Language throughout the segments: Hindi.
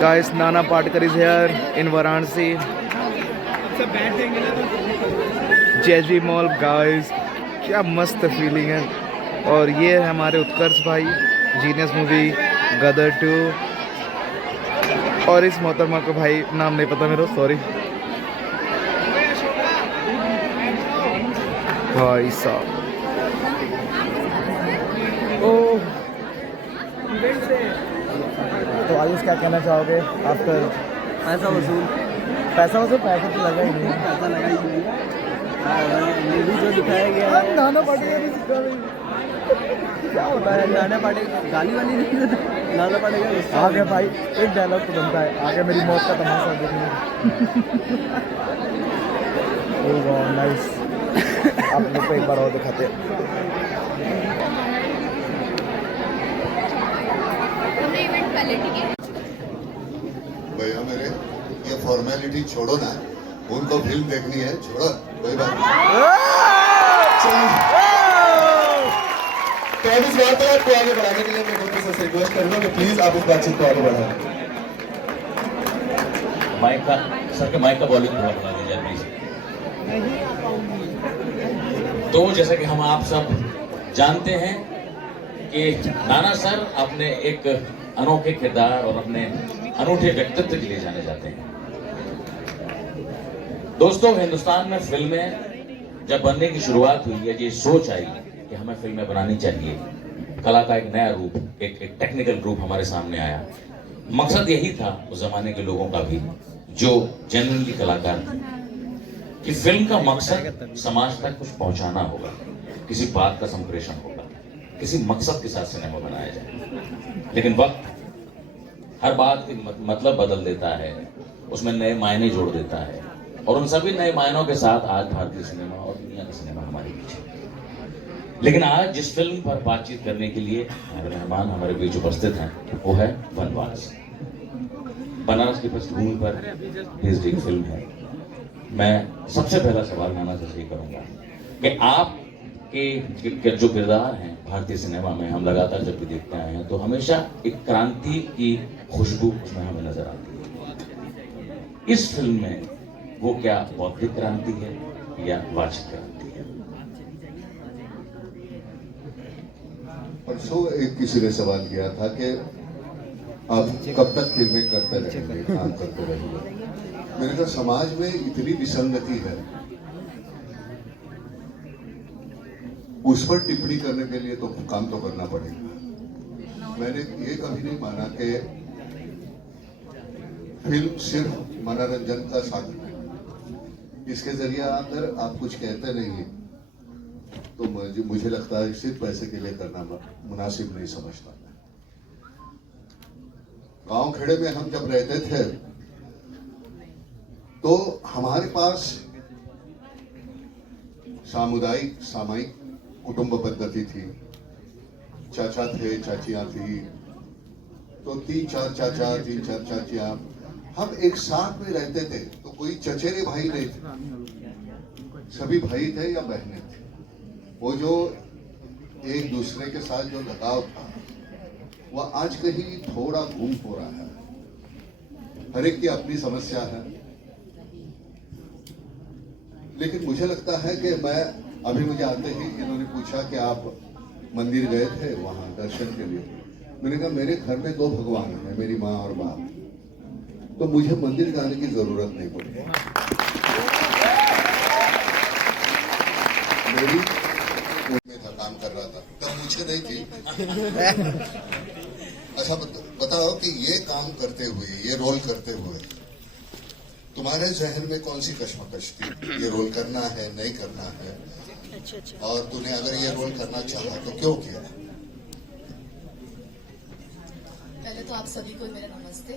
Guys, Nana Patekar is here in Varanasi. JG Mall, guys, क्या मस्त फीलिंग है। और ये है हमारे उत्कर्ष भाई, जीनियस मूवी गदर 2। और इस मोहतरमा को भाई नाम नहीं पता मेरा, सॉरी भाई साहब। ओह, तो आयुष क्या कहना चाहोगे आफ्टर? पैसा वसूल पैसा तो लगा ही नहीं, पैसा लगा ही नहीं। मूवी जो दिखाया गया है, नाना पाटेकर क्या होता है? नाना पाटेकर गाली वाली नहीं, नाना पाटेकर आगे भाई एक डायलॉग तो बनता है, आगे मेरी मौत का तमाशा देखना। ओह नाइस, आप लोग को एक बार और दिखाते हैं। भैया मेरे, ये फॉर्मेलिटी छोड़ो ना, उनको फिल्म देखनी है, छोड़ो कोई बात नहीं। तो अब इस वार्तालाप को आगे बढ़ाने के लिए मैं खुद से रिक्वेस्ट करूंगा कि प्लीज आप इस बातचीत को आगे बढ़ाएं। माइक का सर के माइक का वॉल्यूम थोड़ा बढ़ा दीजिए प्लीज। तो जैसा कि हम आप सब जानते हैं कि नाना सर अपने एक अनोखे किरदार और अपने अनूठे व्यक्तित्व के लिए जाने जाते हैं। दोस्तों, हिंदुस्तान में फिल्में जब बनने की शुरुआत हुई है, ये सोच आई कि हमें फिल्में बनानी चाहिए, कला का एक नया रूप, एक टेक्निकल रूप हमारे सामने आया। मकसद यही था उस जमाने के लोगों का भी, जो जेन्युइनली कलाकार थे, कि फिल्म का मकसद समाज तक कुछ पहुंचाना होगा, किसी बात का संप्रेषण होगा, किसी मकसद के साथ सिनेमा बनाया जाए। लेकिन वक्त हर बात के मतलब बदल देता है, उसमें नए मायने जोड़ देता है, और उन सभी नए मायनों के साथ आज भारतीय सिनेमा और दुनिया का सिनेमा हमारे बीच है। लेकिन आज जिस फिल्म पर बातचीत करने के लिए हमारे मेहमान हमारे बीच उपस्थित हैं, वो है वनवास। बनारस की पृष्ठभूमि पर बेस्ड एक फिल्म है। मैं सबसे पहला सवाल नाना से यही करूंगा कि आप के जो किरदार हैं भारतीय सिनेमा में, हम लगातार जब भी देखते आए हैं, तो हमेशा एक क्रांति की खुशबू उसमें हमें नजर आती है। इस फिल्म में वो क्या बौद्धिक क्रांति है या वाचिक क्रांति है? परसों एक किसी ने सवाल किया था कि आप कब तक फिल्में करते रहेंगे, काम करते रहेंगे। मैंने कहा समाज में इतनी विसंगति है, उस पर टिप्पणी करने के लिए तो काम तो करना पड़ेगा। मैंने ये कभी नहीं माना कि फिल्म सिर्फ मनोरंजन का साधन है, इसके जरिए अगर आप कुछ कहते नहीं हैं तो मुझे लगता है सिर्फ पैसे के लिए करना मुनासिब नहीं समझता। गांव खेड़े में हम जब रहते थे तो हमारे पास सामायिक कुटुंब पद्धति थी। चाचा थे, चाचियां थी, तो 3-4 चाचा, 3-4 चाचियां, हम एक साथ में रहते थे। तो कोई चचेरे भाई नहीं थे, सभी भाई थे या बहनें थे। वो जो एक दूसरे के साथ जो लगाव था, वह आज कहीं थोड़ा गुम हो रहा है। हर एक की अपनी समस्या है। लेकिन मुझे लगता है कि अभी मुझे आते ही इन्होंने पूछा कि आप मंदिर गए थे वहां दर्शन के लिए। मैंने कहा मेरे घर में 2 भगवान हैं, मेरी माँ और बाप, तो मुझे मंदिर जाने की जरूरत नहीं पड़ी। मेरी में था, काम कर रहा था, तब मुझे नहीं थी। अच्छा बताओ कि ये काम करते हुए, ये रोल करते हुए तुम्हारे जहन में कौन सी कश्मकश थी? ये रोल करना है, नहीं करना है? और तूने अगर ये रोल करना चाहा तो क्यों किया? पहले तो आप सभी को मेरा नमस्ते।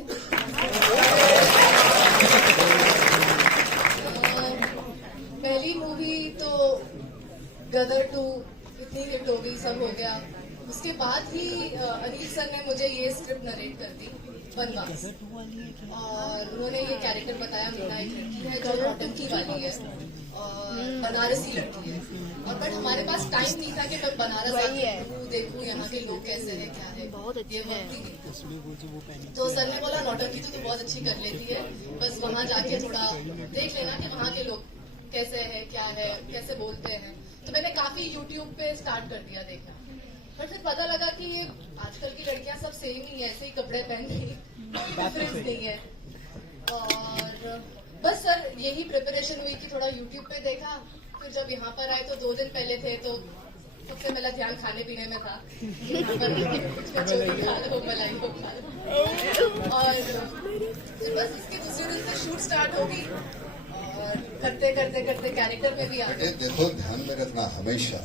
पहली मूवी तो गदर 2 इतनी हिट हो गई, सब हो गया। उसके बाद ही अनिल सर ने मुझे ये स्क्रिप्ट नरेट कर दी वनवास, और उन्होंने ये कैरेक्टर बताया मीना एक लड़की है जो नौटंकी वाली है और बनारसी लड़की है, और बट हमारे पास टाइम नहीं था कि मैं बनारस आके देखूं यहाँ के लोग कैसे हैं क्या है, ये वक्त ही नहीं। तो सर ने बोला नौटंकी तो तू बहुत अच्छी कर लेती है, बस वहाँ जाके थोड़ा देख लेना कि वहाँ के लोग कैसे हैं क्या है, कैसे बोलते हैं। तो मैंने काफी यूट्यूब पे स्टार्ट कर दिया देखना, पर फिर पता लगा कि ये आजकल की लड़कियां सब सेम ही है, ऐसे ही कपड़े पहनती हैं, डिफरेंस नहीं है। और बस सर यही प्रिपरेशन हुई कि थोड़ा यूट्यूब पे देखा, फिर जब यहाँ पर आए तो 2 दिन पहले थे तो सबसे पहला ध्यान खाने पीने में था, यहाँ पर कुछ कचौरी खा लो, मलाई को खा लो, और फिर बस इसके दूसरे दिन से शूट स्टार्ट होगी और करते करते करते कैरेक्टर में भी आ गए। देखो ध्यान में रखना, हमेशा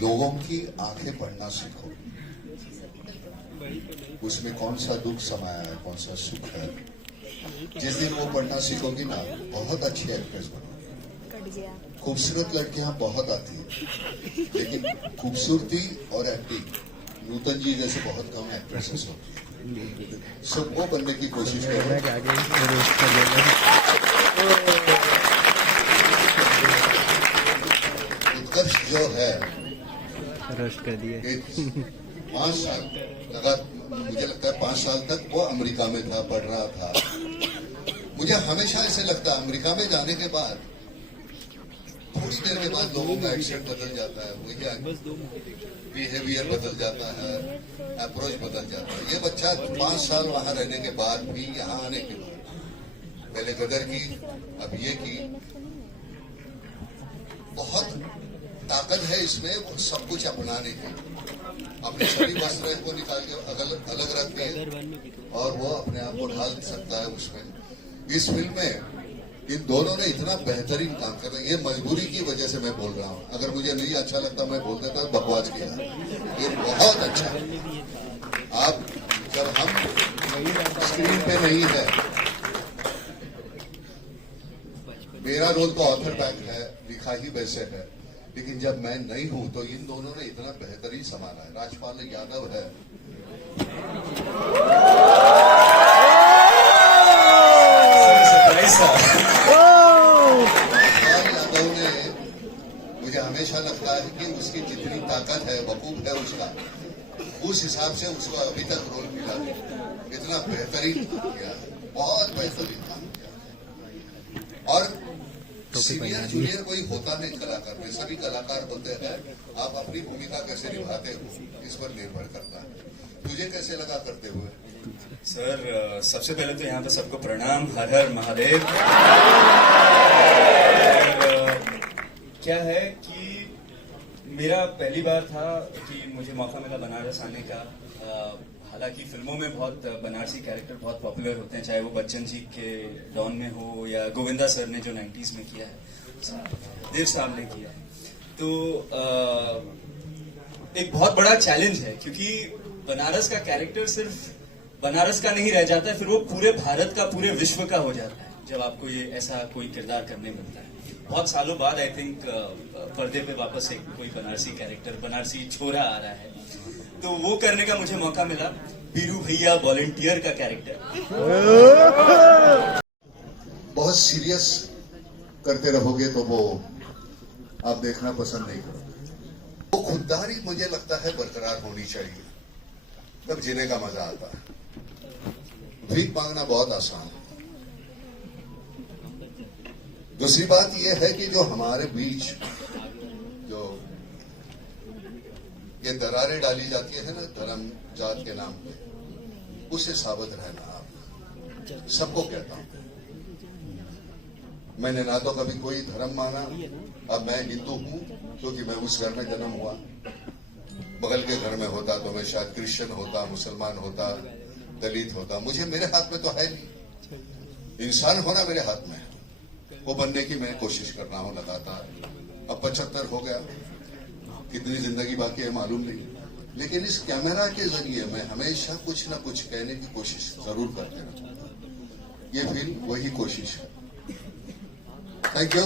लोगों की आंखें पढ़ना सीखो, उसमें कौन सा दुख समाया है, कौन सा सुख है। जिस दिन वो पढ़ना सीखोगी ना, बहुत अच्छी एक्ट्रेस बनोगी। खूबसूरत लड़कियां बहुत आती है, लेकिन खूबसूरती और एक्टिंग नूतन जी जैसे बहुत कम एक्ट्रेसेस होती है, सबको बनने की कोशिश करो। उत्कर्ष जो है रोस्ट कर दिए। 5 साल लगा, मुझे लगता है 5 साल तक वो अमेरिका में था, पढ़ रहा था। मुझे हमेशा ऐसे लगता है अमेरिका में जाने के बाद थोड़ी देर के बाद लोगों का एक्सेंट बदल जाता है, वही बिहेवियर बदल जाता है, अप्रोच बदल जाता है। ये बच्चा 5 साल वहां रहने के बाद भी, यहाँ आने के बाद, पहले गदर की अब ये की, बहुत ताकत है इसमें, वो सब कुछ अपनाने की। अपने सभी वस्त्र को निकाल के अलग रख दिए और वो अपने आप को ढाल सकता है उसमें। इस फिल्म में इन दोनों ने इतना बेहतरीन काम कर, ये मजबूरी की वजह से मैं बोल रहा हूँ, अगर मुझे नहीं अच्छा लगता मैं बोल देता बकवास किया। ये बहुत अच्छा है। आप जब हम स्क्रीन पे नहीं है, मेरा रोल तो ऑथर बैक है, लिखा ही वैसे है, लेकिन जब मैं नहीं हूं तो इन दोनों ने इतना बेहतरीन संभाला है। राजपाल यादव है, यादव ने, मुझे हमेशा लगता है कि उसकी जितनी ताकत है, वकूफ है उसका, उस हिसाब से उसको अभी तक रोल मिला नहीं। इतना बेहतरीन किया, बहुत बेहतरीन काम किया। और सीनियर जूनियर कोई होता नहीं कलाकार में, सभी कलाकार होते हैं। आप अपनी भूमिका कैसे निभाते हो इस पर निर्भर करता है। तुझे कैसे लगा करते हुए? सर सबसे पहले तो यहाँ पे सबको प्रणाम, हर हर महादेव। क्या है कि मेरा पहली बार था कि मुझे मौका मिला बनारस आने का। हालांकि फिल्मों में बहुत बनारसी कैरेक्टर बहुत पॉपुलर होते हैं, चाहे वो बच्चन जी के डॉन में हो या गोविंदा सर ने जो 90s में किया है, देव साहब ने किया है। तो एक बहुत बड़ा चैलेंज है, क्योंकि बनारस का कैरेक्टर सिर्फ बनारस का नहीं रह जाता है, फिर वो पूरे भारत का, पूरे विश्व का हो जाता है जब आपको ये ऐसा कोई किरदार करने मिलता है। बहुत सालों बाद आई थिंक पर्दे पे वापस एक कोई बनारसी कैरेक्टर, बनारसी छोरा आ रहा है, तो वो करने का मुझे मौका मिला। बीरू भैया वॉलंटियर का कैरेक्टर बहुत सीरियस करते रहोगे तो वो आप देखना पसंद नहीं करोगे। वो खुददारी मुझे लगता है बरकरार होनी चाहिए, तब जीने का मजा आता है। भीख मांगना बहुत आसान है। दूसरी बात यह है कि जो हमारे बीच जो ये दरारें डाली जाती है ना धर्म जात के नाम पे, उससे सावध रहना। आप सबको कहता हूं, मैंने ना तो कभी कोई धर्म माना, अब मैं हिंदू हूं क्योंकि मैं उस घर में जन्म हुआ। बगल के घर में होता तो मैं शायद क्रिश्चियन होता, मुसलमान होता, दलित होता। मुझे मेरे हाथ में तो है नहीं, इंसान होना मेरे हाथ में है, वो बनने की मैं कोशिश कर रहा हूं लगातार। अब 75 हो गया, कितनी जिंदगी बाकी है मालूम नहीं, लेकिन इस कैमरा के जरिए मैं हमेशा कुछ ना कुछ कहने की कोशिश जरूर करते रहूंगा। ये फिल्म वही कोशिश है। Thank you.